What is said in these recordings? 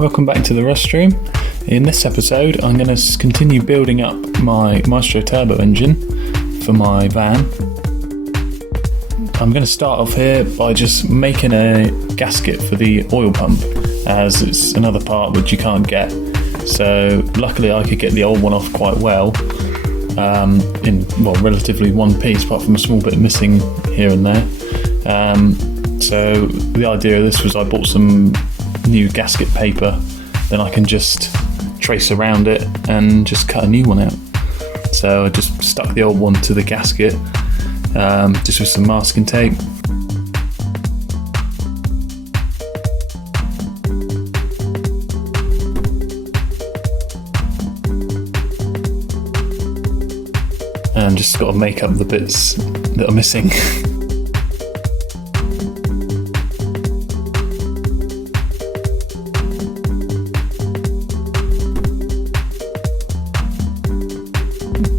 welcome back to the Rust Room. In this episode I'm going to continue building up my Maestro turbo engine for my van. I'm going to start off here by just making a gasket for the oil pump, as it's another part which you can't get. So luckily I could get the old one off quite well, in relatively one piece, apart from a small bit missing here and there. So the idea of this was I bought some new gasket paper, then I can just trace around it and just cut a new one out. So I just stuck the old one to the gasket, just with some masking tape. And just got to make up the bits that are missing.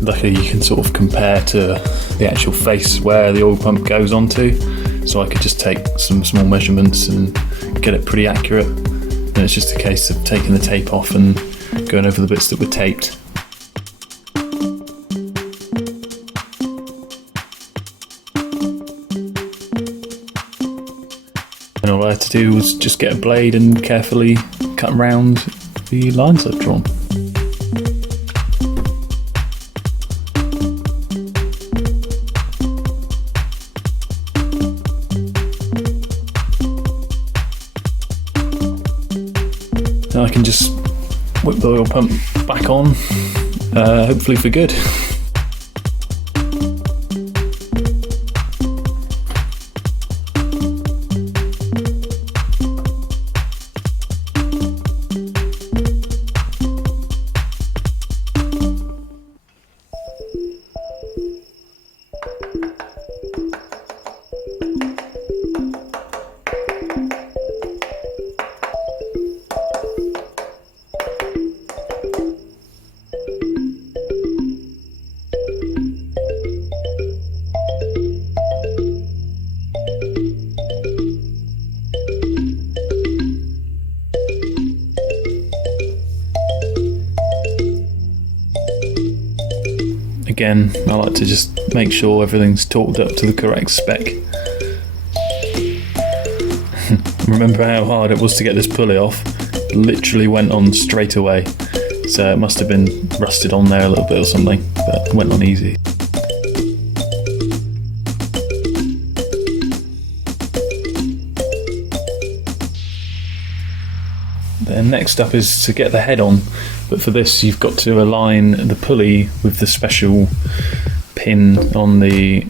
Luckily you can sort of compare to the actual face where the oil pump goes onto, so I could just take some small measurements and get it pretty accurate. And it's just a case of taking the tape off and going over the bits that were taped. And all I had to do was just get a blade and carefully cut around the lines I've drawn. Now I can just whip the oil pump back on, hopefully for good. Again, I like to just make sure everything's torqued up to the correct spec. Remember how hard it was to get this pulley off? It literally went on straight away. So it must have been rusted on there a little bit or something, but it went on easy. Then next up is to get the head on, but for this you've got to align the pulley with the special pin on the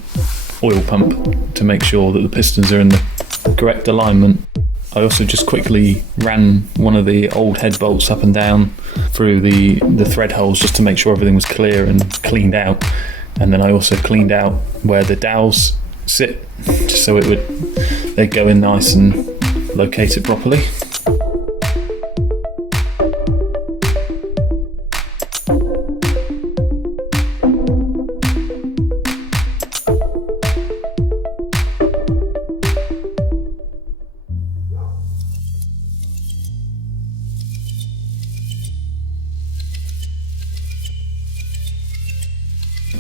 oil pump to make sure that the pistons are in the correct alignment. I also just quickly ran one of the old head bolts up and down through the thread holes just to make sure everything was clear and cleaned out. And then I also cleaned out where the dowels sit, just so they'd go in nice and locate it properly.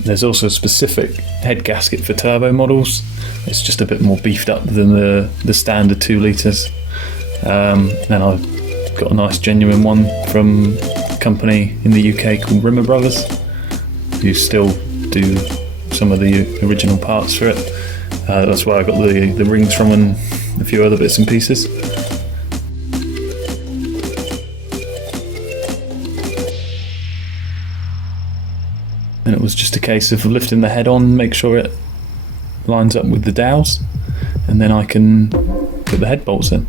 There's also a specific head gasket for turbo models. It's just a bit more beefed up than the standard 2 litres. And I've got a nice genuine one from a company in the UK called Rimmer Brothers, who still do some of the original parts for it. That's where I got the rings from and a few other bits and pieces. And it was just a case of lifting the head on, make sure it lines up with the dowels, and then I can put the head bolts in.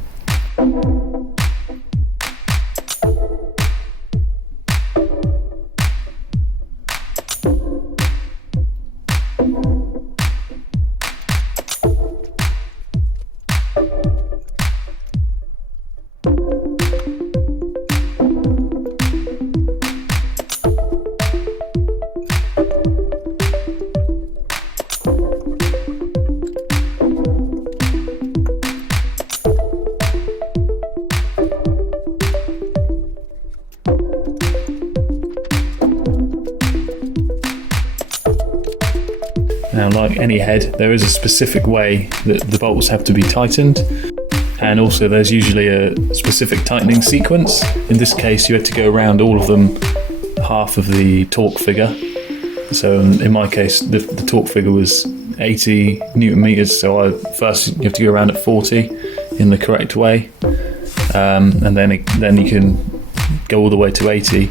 Now, like any head, there is a specific way that the bolts have to be tightened, and also there's usually a specific tightening sequence. In this case, you had to go around all of them half of the torque figure. So in my case, the torque figure was 80 Newton meters, so first you have to go around at 40 in the correct way, and then you can go all the way to 80.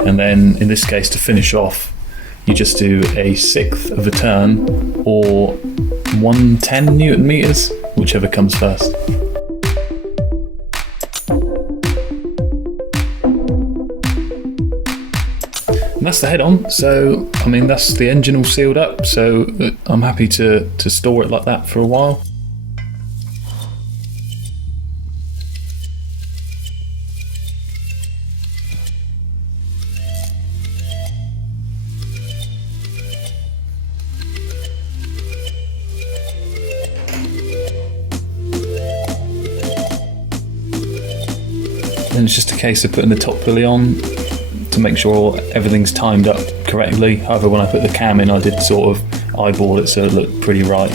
And then in this case, to finish off, you just do a sixth of a turn, or 110 Newton meters, whichever comes first. And that's the head on. So, I mean, that's the engine all sealed up. So I'm happy to store it like that for a while. And it's just a case of putting the top pulley on to make sure everything's timed up correctly. However, when I put the cam in, I did sort of eyeball it so it looked pretty right.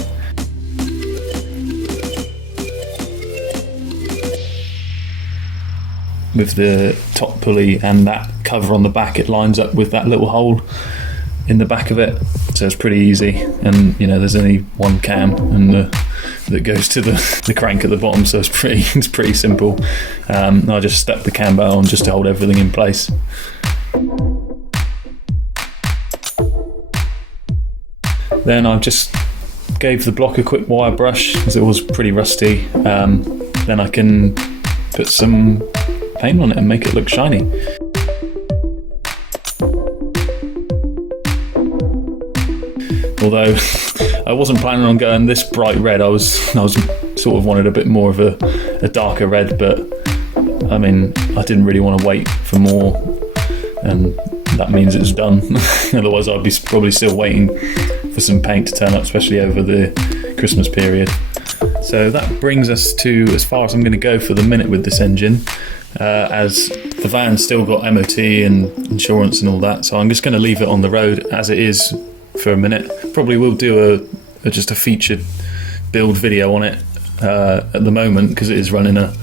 With the top pulley and that cover on the back, it lines up with that little hole in the back of it, so it's pretty easy. And you know, there's only one cam and that goes to the crank at the bottom, so it's pretty simple. I just stuck the cam bar on just to hold everything in place. Then I just gave the block a quick wire brush as it was pretty rusty. Then I can put some paint on it and make it look shiny. Although I wasn't planning on going this bright red, I was sort of wanted a bit more of a darker red, but I mean, I didn't really want to wait for more, and that means it's done. Otherwise I'd be probably still waiting for some paint to turn up, especially over the Christmas period. So that brings us to as far as I'm going to go for the minute with this engine, as the van's still got MOT and insurance and all that, so I'm just going to leave it on the road as it is for a minute. Probably will do just a featured build video on it at the moment, because it is running the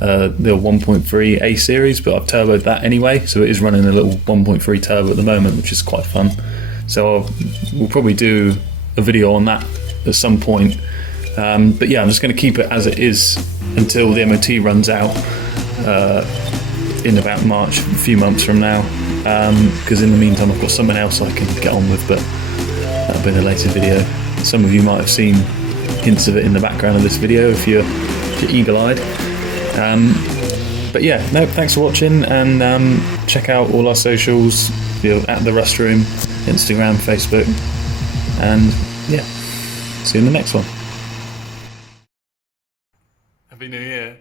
1.3 A series, but I've turboed that anyway, so it is running a little 1.3 turbo at the moment, which is quite fun. So we'll probably do a video on that at some point. But yeah, I'm just going to keep it as it is until the MOT runs out in about March, a few months from now, because in the meantime I've got something else I can get on with, but that'll be in a later video. Some of you might have seen hints of it in the background of this video if you're eagle-eyed. But yeah, no, thanks for watching, and check out all our socials, at the Rust Room, Instagram, Facebook, and yeah, see you in the next one. Happy New Year.